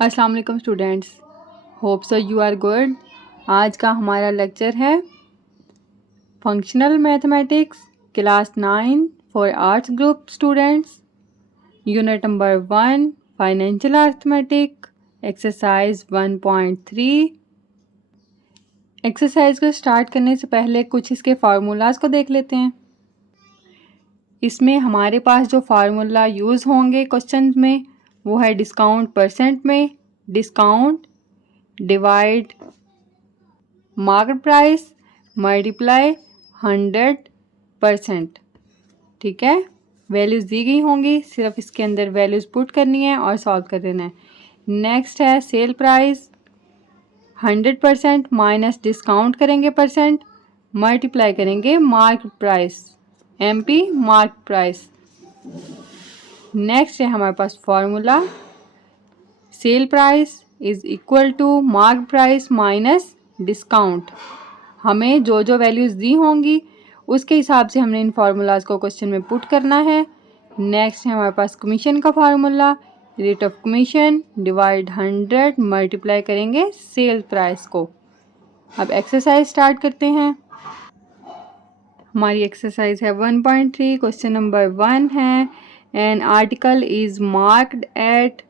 अस्सलाम वालेकुम students, hope so you are good. आज का हमारा लेक्चर है functional mathematics class 9 for arts group students, unit number 1 financial arithmetic, exercise 1.3। Exercise को स्टार्ट करने से पहले कुछ इसके फार्मूलाज को देख लेते हैं। इसमें हमारे पास जो फार्मूला यूज़ होंगे क्वेश्चन में वो है डिस्काउंट परसेंट में discount divide market price multiply 100%। ठीक है, वैल्यूज़ दी गई होंगी, सिर्फ इसके अंदर वैल्यूज़ पुट करनी है और सॉल्व कर देना है। नेक्स्ट है सेल प्राइस 100% माइनस डिस्काउंट करेंगे परसेंट मल्टीप्लाई करेंगे market price MP market price. Next है हमारे पास formula sale price is equal to market price minus discount. हमें जो जो वैल्यूज़ दी होंगी उसके हिसाब से हमने इन फार्मूलाज को क्वेश्चन में पुट करना है। नेक्स्ट है हमारे पास कमीशन का formula rate of commission divide 100 multiply करेंगे सेल प्राइस को। अब एक्सरसाइज स्टार्ट करते हैं। हमारी एक्सरसाइज है 1.3। क्वेश्चन नंबर 1 है an article is marked at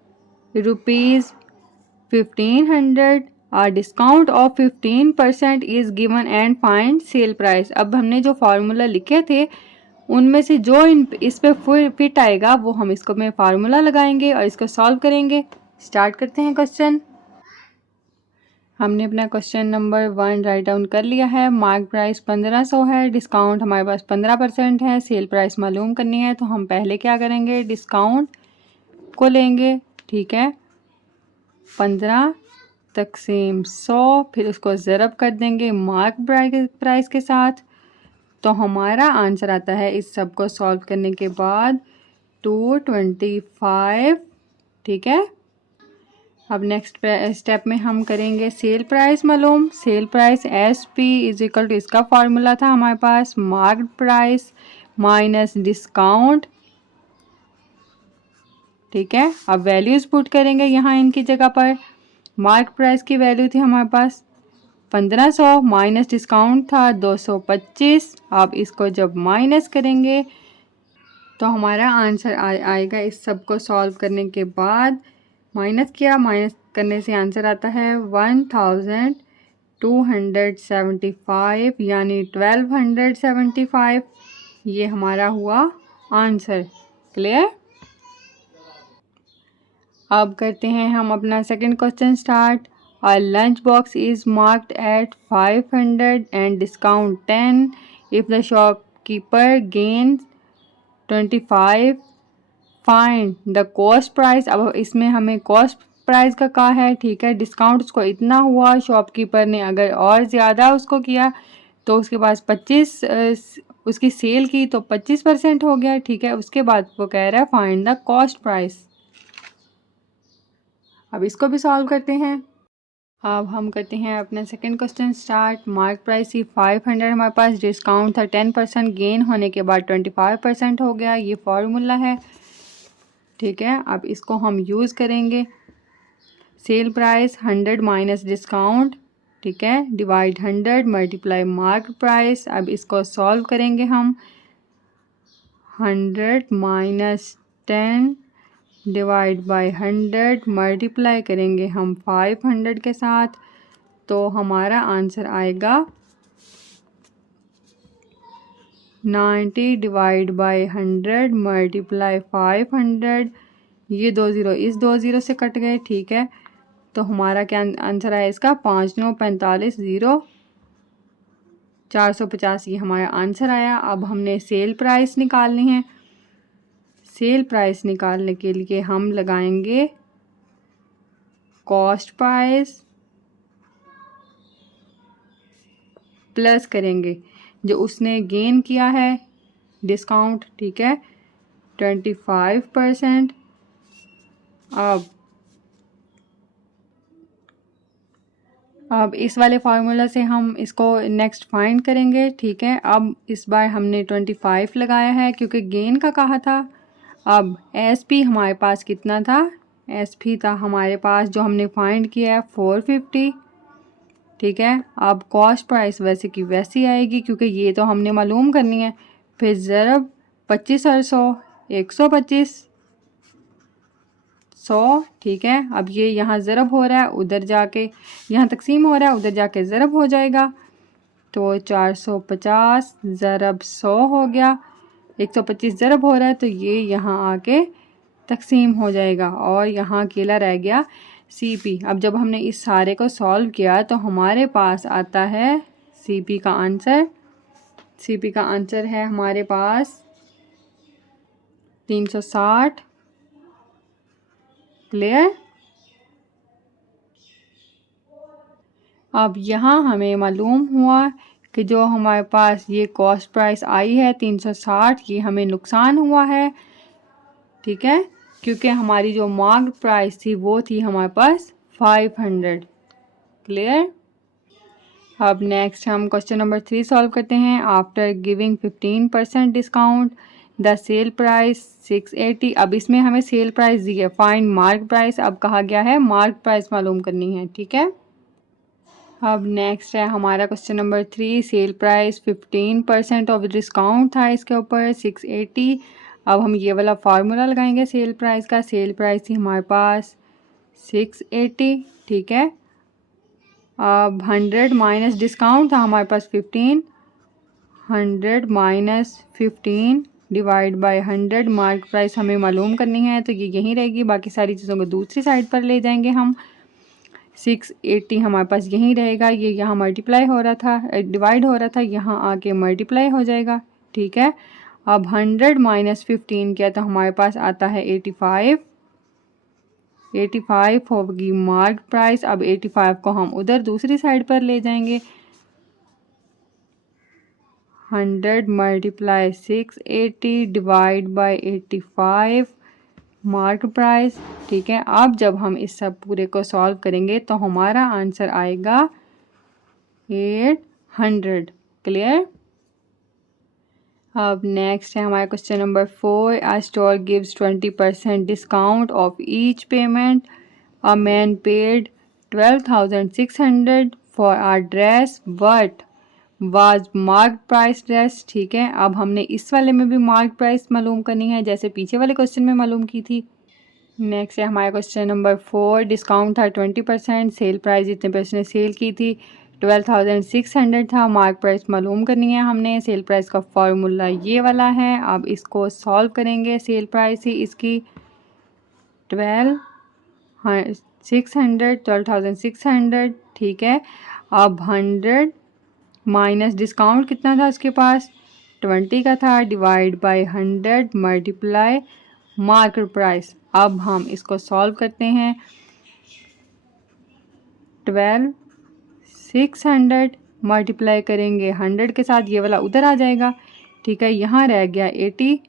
₹1500 a discount of 15% is given and find sale price। अब हमने जो फार्मूला लिखे थे उनमें से जो इस पे फिट आएगा वो हम इसको में फार्मूला लगाएंगे और इसको सॉल्व करेंगे। स्टार्ट करते हैं क्वेश्चन। हमने अपना क्वेश्चन नंबर 1 राइट डाउन कर लिया है। मार्क प्राइस 1500 है, डिस्काउंट हमारे पास 15% है, सेल प्राइस मालूम करनी है। तो हम पहले क्या करेंगे, डिस्काउंट को लेंगे। ठीक है, 15 तकसीम 100, फिर उसको ज़रब कर देंगे मार्क प्राइस के साथ। तो हमारा आंसर आता है इस सब को सॉल्व करने के बाद 225। ठीक है, अब नेक्स्ट स्टेप में हम करेंगे सेल प्राइस मालूम। Sale price SP is equal to, इसका फार्मूला था हमारे पास मार्केट प्राइस माइनस डिस्काउंट। ठीक है, अब वैल्यूज़ पुट करेंगे यहाँ इनकी जगह पर। मार्केट प्राइस की वैल्यू थी हमारे पास 1500 माइनस डिस्काउंट था 225। अब इसको जब माइनस करेंगे तो हमारा आंसर आएगा इस सब को सॉल्व करने के बाद। माइनस किया, माइनस करने से आंसर आता है 1275 यानी 1275। ये हमारा हुआ आंसर। क्लियर। अब करते हैं हम अपना second question start. A lunch box is marked at 500 and discount 10 if the shopkeeper gains 25। Find the cost price. अब इसमें हमें कॉस्ट प्राइस का कहा है। ठीक है, डिस्काउंट उसको इतना हुआ, शॉपकीपर ने अगर और ज़्यादा उसको किया तो उसके पास 25 उसकी सेल की तो 25% हो गया। ठीक है, उसके बाद वो कह रहा है फाइंड द कॉस्ट प्राइस। अब इसको भी सॉल्व करते हैं। अब हम करते हैं अपना second question start. Mark price ही 500 हमारे पास, डिस्काउंट था 10%, गेन होने के बाद 25% हो गया। ये फार्मूला है। ठीक है, अब इसको हम यूज़ करेंगे। सेल प्राइस 100 माइनस डिस्काउंट, ठीक है, डिवाइड 100 मल्टीप्लाई मार्केट प्राइस। अब इसको सॉल्व करेंगे हम। 100 माइनस 10 डिवाइड बाय 100 मल्टीप्लाई करेंगे हम 500 के साथ। तो हमारा आंसर आएगा 90 डिवाइड बाय 100 मल्टीप्लाई 500। ये 2 ज़ीरो इस 2 ज़ीरो से कट गए। ठीक है, तो हमारा क्या आंसर आया इसका 5 9 45 0 450। ये हमारा आंसर आया। अब हमने सेल प्राइस निकालनी है। सेल प्राइस निकालने के लिए हम लगाएंगे कॉस्ट प्राइस प्लस करेंगे जो उसने गेन किया है डिस्काउंट। ठीक है, 25%। अब इस वाले फार्मूला से हम इसको नेक्स्ट फाइंड करेंगे। ठीक है, अब इस बार हमने 25 लगाया है क्योंकि गेन का कहा था। अब SP हमारे पास कितना था, SP था हमारे पास जो हमने फाइंड किया है 450, ठीक है। अब कॉस्ट प्राइस वैसे की वैसी आएगी क्योंकि ये तो हमने मालूम करनी है। फिर ज़रब 25 और 100, 125, 100, ठीक है। अब ये यहाँ ज़रब हो रहा है, उधर जाके यहाँ तकसीम हो रहा है, उधर जाके ज़रब हो जाएगा। तो 450 ज़रब 100 हो गया, 125 ज़रब हो रहा है, तो ये यहाँ आके तकसीम हो जाएगा और यहाँ अकेला रह गया CP। अब जब हमने इस सारे को सॉल्व किया तो हमारे पास आता है CP का आंसर। CP का आंसर है हमारे पास 360। क्लियर। अब यहाँ हमें मालूम हुआ कि जो हमारे पास ये कॉस्ट प्राइस आई है 360, ये हमें नुकसान हुआ है, ठीक है, क्योंकि हमारी जो मार्क प्राइस थी वो थी हमारे पास 500। क्लियर। अब नेक्स्ट हम क्वेश्चन नंबर 3 सॉल्व करते हैं। After giving 15% discount the sale price 680। अब इसमें हमें सेल प्राइस दी है, फाइंड मार्क प्राइस। अब कहा गया है मार्क प्राइस मालूम करनी है, ठीक है। अब नेक्स्ट है हमारा question number 3। Sale price 15% of discount था इसके ऊपर 680। अब हम ये वाला फार्मूला लगाएंगे सेल प्राइस का। सेल प्राइस थी हमारे पास 680, ठीक है। अब 100 माइनस डिस्काउंट था हमारे पास 15, 100 minus 15 divide by 100 mark price हमें मालूम करनी है, तो ये यहीं रहेगी। बाकी सारी चीज़ों को दूसरी साइड पर ले जाएंगे हम। 680 हमारे पास यहीं रहेगा, ये यहाँ मल्टीप्लाई हो रहा था, डिवाइड हो रहा था, यहाँ आके मल्टीप्लाई हो जाएगा, ठीक है। अब 100 माइनस 15 किया तो हमारे पास आता है 85। 85 होगी मार्क प्राइस। अब 85 को हम उधर दूसरी साइड पर ले जाएंगे। 100 multiply 680 divide by 85 mark price, ठीक है। अब जब हम इस सब पूरे को सॉल्व करेंगे तो हमारा आंसर आएगा 800। क्लियर। अब नेक्स्ट है हमारा question number 4। A store gives 20% discount of each payment. A man paid 12,600 for a dress but was mark price dress, ठीक है। अब हमने इस वाले में भी मार्क प्राइस मालूम करनी है जैसे पीछे वाले क्वेश्चन में मालूम की थी। नेक्स्ट है हमारा क्वेश्चन नंबर 4। डिस्काउंट था 20%, सेल प्राइस इतने पैसे ने सेल की थी 12,600 था, मार्क प्राइस मालूम करनी है हमने। सेल प्राइस का फॉर्मूला ये वाला है। अब इसको सॉल्व करेंगे। सेल प्राइस ही इसकी 12,600, ठीक है। अब 100 माइनस डिस्काउंट कितना था इसके पास 20 का था, divide by 100 multiply market price. अब हम इसको सॉल्व करते हैं। 12,600 मल्टीप्लाई करेंगे 100 के साथ, ये वाला उधर आ जाएगा, ठीक है। यहाँ रह गया 80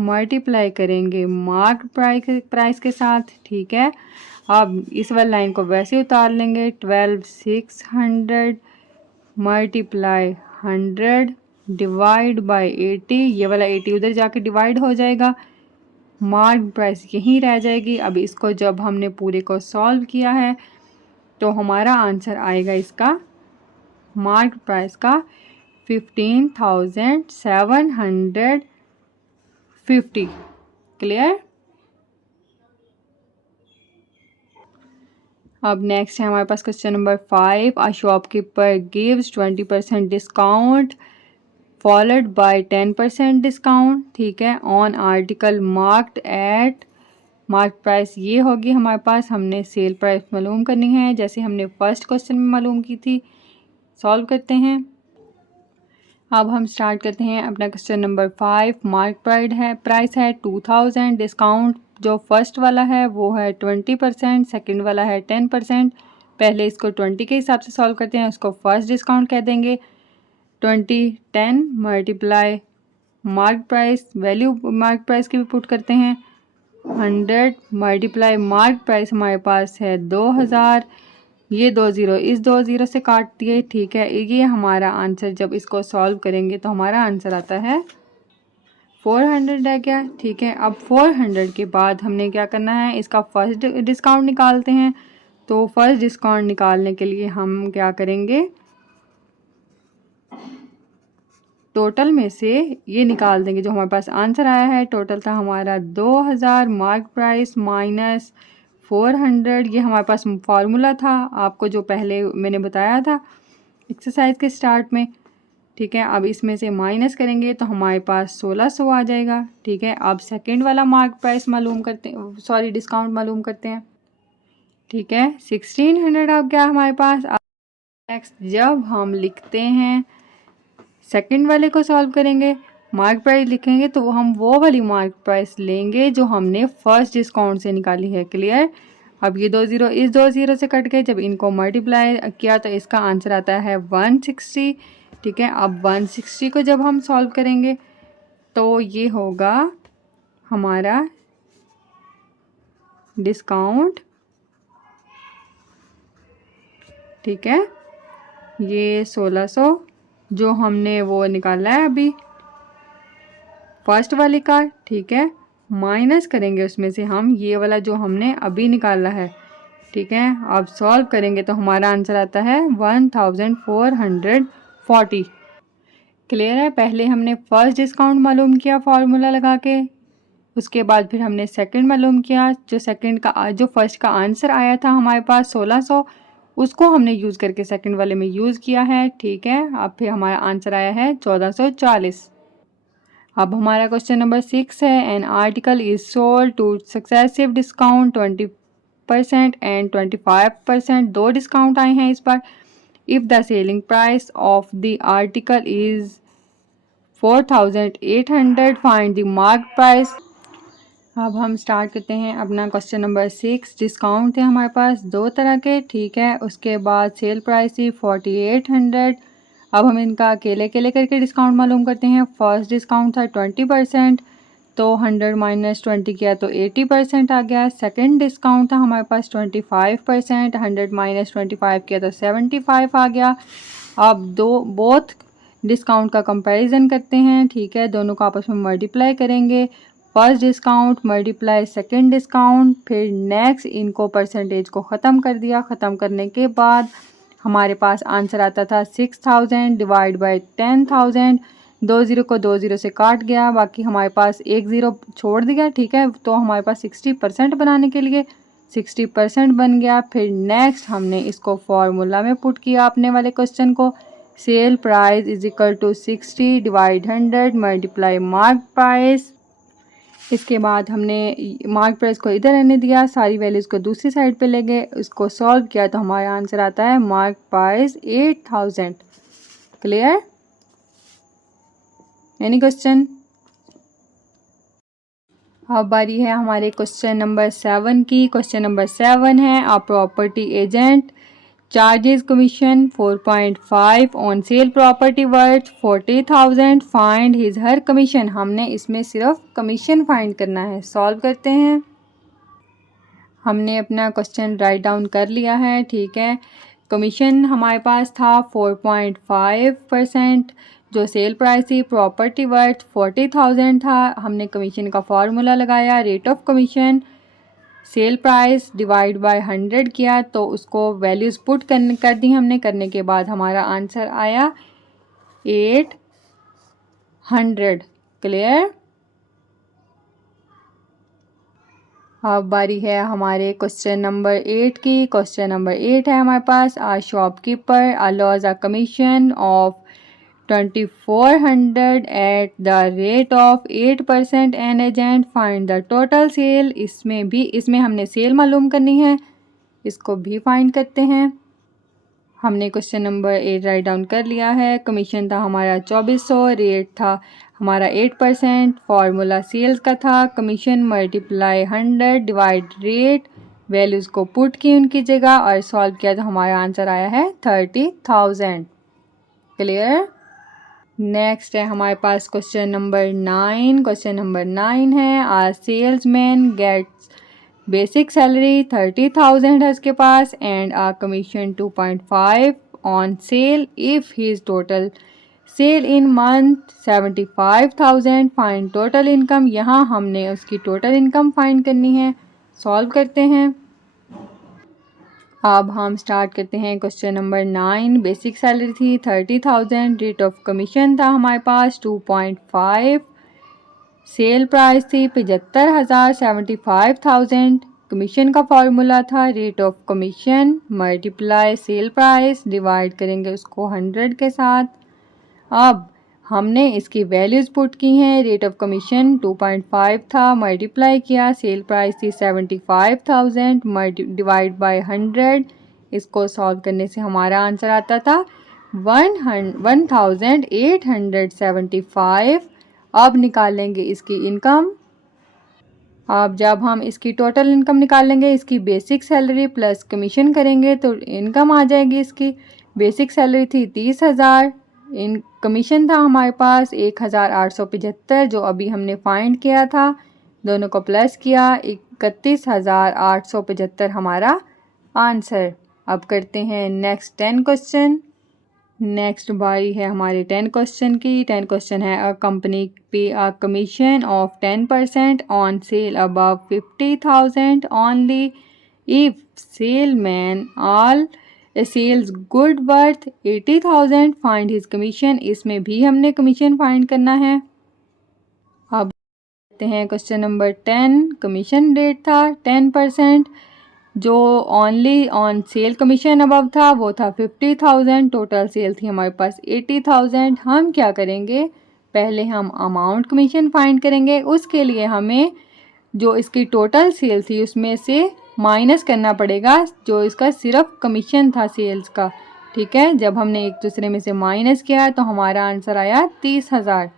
मल्टीप्लाई करेंगे मार्क प्राइस के साथ, ठीक है। अब इस वाली लाइन को वैसे उतार लेंगे। 12,600 मल्टीप्लाई 100 डिवाइड बाय 80, ये वाला 80 उधर जाके डिवाइड हो जाएगा, मार्क प्राइस यहीं रह जाएगी। अब इसको जब हमने पूरे को सॉल्व किया है तो हमारा आंसर आएगा इसका मार्क प्राइस का 15,750। क्लियर। अब नेक्स्ट है हमारे पास question number 5। A shopkeeper gives 20% discount followed by 10% discount, ठीक है, on article marked at. Mark price ये होगी हमारे पास। हमने सेल प्राइस मालूम करनी है जैसे हमने फर्स्ट क्वेश्चन में मालूम की थी। सॉल्व करते हैं। अब हम स्टार्ट करते हैं अपना क्वेश्चन नंबर 5। मार्क प्राइस है 2000, डिस्काउंट जो फर्स्ट वाला है वो है 20%, सेकंड वाला है 10%। पहले इसको 20 के हिसाब से सॉल्व करते हैं, उसको फर्स्ट डिस्काउंट कह देंगे। 10 multiply mark price, value mark price की भी पुट करते हैं। 100 मल्टीप्लाई मार्क प्राइस हमारे पास है 2000, ये 20 इस 20 से काट दिए, ठीक है। ये हमारा आंसर जब इसको सॉल्व करेंगे तो हमारा आंसर आता है 400 रह गया। ठीक है, अब 400 के बाद हमने क्या करना है, इसका फर्स्ट डिस्काउंट निकालते हैं। तो फर्स्ट डिस्काउंट निकालने के लिए हम क्या करेंगे, टोटल में से ये निकाल देंगे जो हमारे पास आंसर आया है। टोटल था हमारा 2000 मार्क प्राइस माइनस 400। ये हमारे पास फार्मूला था आपको जो पहले मैंने बताया था एक्सरसाइज के स्टार्ट में। ठीक है, अब इसमें से माइनस करेंगे तो हमारे पास 1600 आ जाएगा। ठीक है, अब सेकंड वाला मार्क प्राइस मालूम करते हैं, सॉरी डिस्काउंट मालूम करते हैं। ठीक है, 1600 अब क्या हमारे पास। नेक्स्ट जब हम लिखते हैं सेकंड वाले को सॉल्व करेंगे, मार्क प्राइस लिखेंगे तो हम वो वाली मार्क प्राइस लेंगे जो हमने फर्स्ट डिस्काउंट से निकाली है। क्लियर। अब ये 2 ज़ीरो इस 2 ज़ीरो से कट गए, जब इनको मल्टीप्लाई किया तो इसका आंसर आता है 160। ठीक है, अब 160 को जब हम सॉल्व करेंगे तो ये होगा हमारा डिस्काउंट। ठीक है, ये 1600 जो हमने वो निकाला है अभी फर्स्ट वाले का। ठीक है, माइनस करेंगे उसमें से हम ये वाला जो हमने अभी निकाला है। ठीक है, अब सॉल्व करेंगे तो हमारा आंसर आता है 1440। क्लियर है। पहले हमने फर्स्ट डिस्काउंट मालूम किया फार्मूला लगा के, उसके बाद फिर हमने सेकंड मालूम किया। जो फर्स्ट का आंसर आया था हमारे पास 1600, उसको हमने यूज़ करके सेकंड वाले में यूज़ किया है। ठीक है, अब फिर हमारा आंसर आया है 1440। अब हमारा क्वेश्चन नंबर 6 है, an article is sold to successive discount 20% and 25%। दो डिस्काउंट आए हैं इस बार। If the selling price of the article is 4800, find the mark price. अब हम स्टार्ट करते हैं अपना क्वेश्चन नंबर 6। डिस्काउंट थे हमारे पास दो तरह के। ठीक है, उसके बाद सेल प्राइस थी 4800। अब हम इनका अकेले अकेले करके डिस्काउंट मालूम करते हैं। फर्स्ट डिस्काउंट था 20%, तो 100 माइनस 20 किया तो 80% आ गया। सेकंड डिस्काउंट था हमारे पास 25%, 100 माइनस 25 किया तो 75 आ गया। अब बोथ डिस्काउंट का कंपैरिजन करते हैं। ठीक है, दोनों को आपस में मल्टीप्लाई करेंगे। First discount multiply second discount, फिर नेक्स्ट इनको परसेंटेज को ख़त्म कर दिया। ख़त्म करने के बाद हमारे पास आंसर आता था 6000 डिवाइड बाय 10,000। 2 ज़ीरो को 2 ज़ीरो से काट गया, बाकी हमारे पास 1 ज़ीरो छोड़ दिया। ठीक है, तो हमारे पास 60% बनाने के लिए 60% बन गया। फिर नेक्स्ट हमने इसको फॉर्मूला में पुट किया अपने वाले क्वेश्चन को। Sale price is equal to 60 divide 100 multiply mark price. इसके बाद हमने मार्क प्राइस को इधर रहने दिया, सारी वैल्यूज़ को दूसरी साइड पे ले गए, इसको सॉल्व किया तो हमारा आंसर आता है mark price 8000। Clear. Any question. अब बारी है हमारे क्वेश्चन नंबर 7 की। क्वेश्चन नंबर 7 है, a property agent charges commission 4.5 on sale property worth 40,000, find his her commission. हमने इसमें सिर्फ कमीशन फाइंड करना है। सॉल्व करते हैं। हमने अपना क्वेश्चन राइट डाउन कर लिया है। ठीक है, कमीशन हमारे पास था 4.5%, जो सेल प्राइस थी प्रॉपर्टी वर्थ 40,000 था। हमने कमीशन का फार्मूला लगाया, rate of commission sale price divide by 100 किया, तो उसको वैल्यूज़ पुट कर दी हमने। करने के बाद हमारा आंसर आया 800। क्लियर। अब बारी है हमारे क्वेश्चन नंबर 8 की। क्वेश्चन नंबर 8 है हमारे पास, a shopkeeper allows a commission of 2400 at the rate of 8% an agent, find the total sale. इसमें हमने सेल मालूम करनी है, इसको भी फाइंड करते हैं। हमने क्वेश्चन नंबर 8 राइट डाउन कर लिया है। कमीशन था हमारा 2400, रेट था हमारा 8%, फार्मूला सेल्स का था commission multiply 100 divide rate, values को पुट की उनकी जगह और सॉल्व किया तो हमारा आंसर आया है 30,000। क्लियर। नेक्स्ट है हमारे पास क्वेश्चन नंबर 9। क्वेश्चन नंबर 9 है, a salesman gets basic salary 30,000 है उसके पास and a commission 2.5 on sale if his total sale in month 75,000, find total income. यहाँ हमने उसकी टोटल इनकम फाइंड करनी है। सॉल्व करते हैं। अब हम स्टार्ट करते हैं क्वेश्चन नंबर 9। बेसिक सैलरी थी 30,000, रेट ऑफ कमीशन था हमारे पास 2.5, सेल प्राइस थी 75,000, 75,000। कमीशन का फॉर्मूला था rate of commission multiply sale price, divide करेंगे उसको 100 के साथ। अब हमने इसकी वैल्यूज़ पुट की हैं। रेट ऑफ कमीशन 2.5 था, मल्टीप्लाई किया, सेल प्राइस थी 75,000 डिवाइड बाय 100। इसको सॉल्व करने से हमारा आंसर आता था 1,875। अब निकालेंगे इसकी इनकम। अब जब हम इसकी टोटल इनकम निकालेंगे, इसकी बेसिक सैलरी प्लस कमीशन करेंगे तो इनकम आ जाएगी। इसकी बेसिक सैलरी थी 30,000, इन कमीशन था हमारे पास 1,875 जो अभी हमने फाइंड किया था। दोनों को प्लस किया, 31,875 हमारा आंसर। अब करते हैं नेक्स्ट 10 क्वेश्चन। नेक्स्ट बारी है हमारे 10 क्वेश्चन की। 10 क्वेश्चन है a company pay a commission of 10% on sale above 50,000 only if salesman all sales good worth 80,000 find his commission. इसमें भी हमने कमीशन फाइंड करना है। अब देखते हैं क्वेश्चन नंबर 10। कमीशन रेट था 10%, जो only on sale commission above था वो था 50,000। टोटल सेल थी हमारे पास 80,000। हम क्या करेंगे, पहले हम अमाउंट कमीशन फाइंड करेंगे। उसके लिए हमें जो इसकी टोटल सेल थी उसमें से माइनस करना पड़ेगा जो इसका सिर्फ कमीशन था सेल्स का। ठीक है, जब हमने एक दूसरे में से माइनस किया तो हमारा आंसर आया 30,000।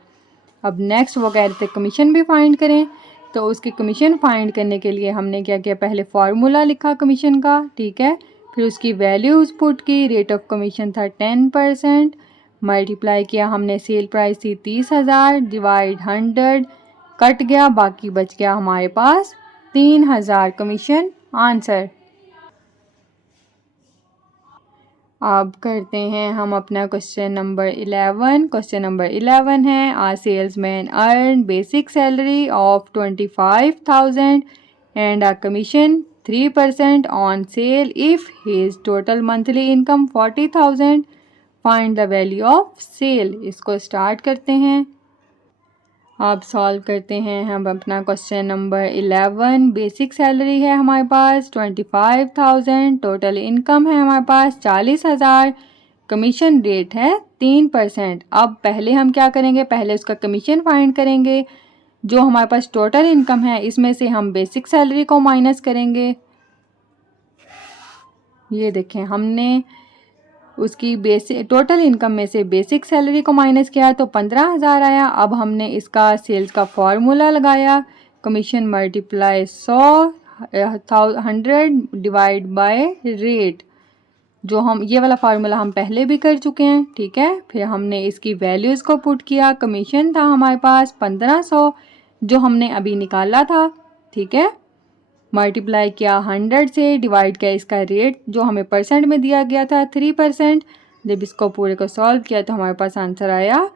अब नेक्स्ट वो कह रहे थे कमीशन भी फाइंड करें, तो उसकी कमीशन फाइंड करने के लिए हमने क्या किया, पहले फार्मूला लिखा कमीशन का। ठीक है, फिर उसकी वैल्यूज़ पुट की। रेट ऑफ कमीशन था 10%, मल्टीप्लाई किया हमने, सेल प्राइस थी 30,000 डिवाइड 100, कट गया, बाकी बच गया हमारे पास 3,000 कमीशन आंसर। अब करते हैं हम अपना क्वेश्चन नंबर 11। क्वेश्चन नंबर 11 है a salesman earn basic salary of 25,000 and a commission 3% on sale if his total monthly income 40,000 find the value of sale. इसको स्टार्ट करते हैं। अब सॉल्व करते हैं हम अपना क्वेश्चन नंबर 11। बेसिक सैलरी है हमारे पास 25,000, टोटल इनकम है हमारे पास 40,000, कमीशन रेट है 3%। अब पहले हम क्या करेंगे, पहले उसका कमीशन फाइंड करेंगे। जो हमारे पास टोटल इनकम है इसमें से हम बेसिक सैलरी को माइनस करेंगे। ये देखें, हमने उसकी बेसिक टोटल इनकम में से बेसिक सैलरी को माइनस किया तो 15,000 आया। अब हमने इसका सेल्स का फॉर्मूला लगाया, commission multiply 100 divide by rate, जो हम ये वाला फार्मूला हम पहले भी कर चुके हैं। ठीक है, फिर हमने इसकी वैल्यूज़ को पुट किया। कमीशन था हमारे पास 1500 जो हमने अभी निकाला था। ठीक है, मल्टीप्लाई किया 100 से, डिवाइड किया इसका रेट जो हमें परसेंट में दिया गया था 3%। जब इसको पूरे को सॉल्व किया तो हमारे पास आंसर आया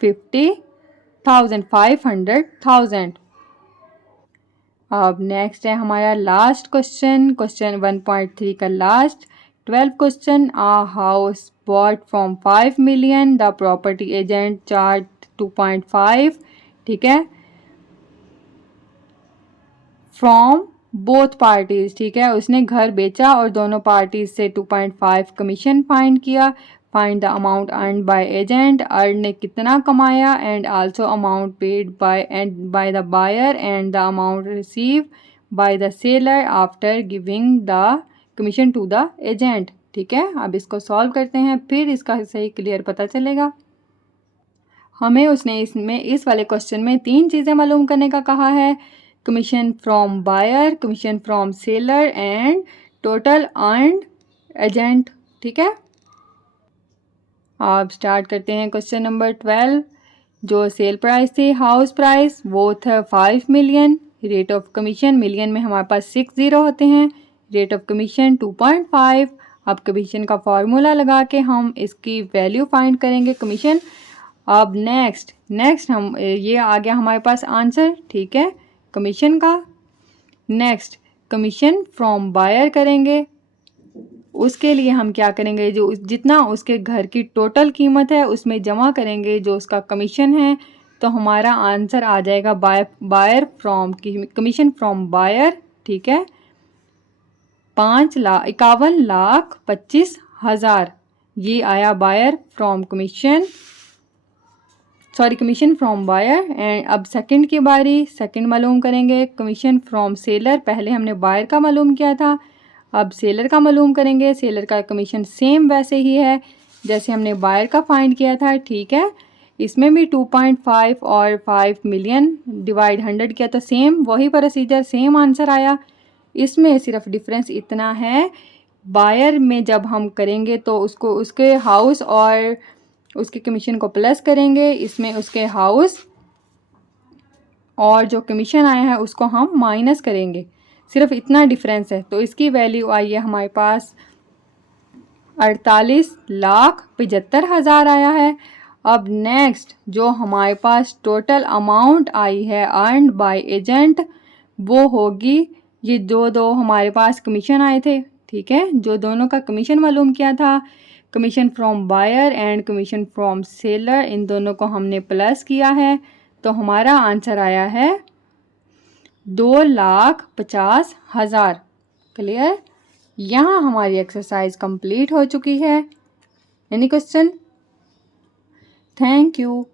500,000। अब नेक्स्ट है हमारा लास्ट क्वेश्चन, क्वेश्चन 1.3 का last 12 question. A house bought from 5 million, the property agent charge 2.5। ठीक है, फ्रॉम बोथ पार्टीज। ठीक है, उसने घर बेचा और दोनों पार्टीज से 2.5 कमीशन फाइंड किया। Find the amount earn by agent, earn ने कितना कमाया, and also amount paid by the buyer and the amount receive by the seller after giving the commission to the agent. ठीक है, अब इसको solve करते हैं, फिर इसका सही क्लियर पता चलेगा। हमें उसने इसमें इस वाले क्वेश्चन में 3 चीज़ें मालूम करने का कहा है, commission from buyer, commission from seller and total earned agent. ठीक है, अब स्टार्ट करते हैं क्वेश्चन नंबर 12। जो सेल प्राइस थी हाउस प्राइस वो था 5 million, rate of commission million में हमारे पास 6 ज़ीरो होते हैं, रेट ऑफ कमीशन 2.5। अब कमीशन का फॉर्मूला लगा के हम इसकी वैल्यू फाइंड करेंगे कमीशन। अब नेक्स्ट हम ये आ गया हमारे पास आंसर, ठीक है, कमीशन का। नेक्स्ट कमीशन फ्रॉम बायर करेंगे। उसके लिए हम क्या करेंगे, जो जितना उसके घर की टोटल कीमत है उसमें जमा करेंगे जो उसका कमीशन है, तो हमारा आंसर आ जाएगा buyer from commission from buyer, ठीक है, 51,25,000 ये आया buyer from commission from buyer. And अब सेकंड की बारी, सेकंड मालूम करेंगे कमीशन फ्रॉम सेलर। पहले हमने बायर का मालूम किया था, अब सेलर का मालूम करेंगे। सेलर का कमीशन सेम वैसे ही है जैसे हमने बायर का फाइंड किया था, ठीक है। इसमें भी 2.5 और 5 मिलियन डिवाइड 100 किया तो सेम वही प्रोसीजर, सेम आंसर आया। इसमें सिर्फ डिफरेंस इतना है, बायर में जब हम करेंगे तो उसको उसके हाउस और उसके कमीशन को प्लस करेंगे, इसमें उसके हाउस और जो कमीशन आया है उसको हम माइनस करेंगे, सिर्फ इतना डिफरेंस है। तो इसकी वैल्यू आई है हमारे पास 48,75,000 आया है। अब नेक्स्ट जो हमारे पास टोटल अमाउंट आई है अर्नड बाय एजेंट, वो होगी ये जो दो हमारे पास कमीशन आए थे, ठीक है, जो दोनों का कमीशन मालूम किया था, commission from buyer and commission from seller, इन दोनों को हमने प्लस किया है, तो हमारा आंसर आया है 2,50,000। क्लियर? यहाँ हमारी एक्सरसाइज कंप्लीट हो चुकी है। Any question? Thank you.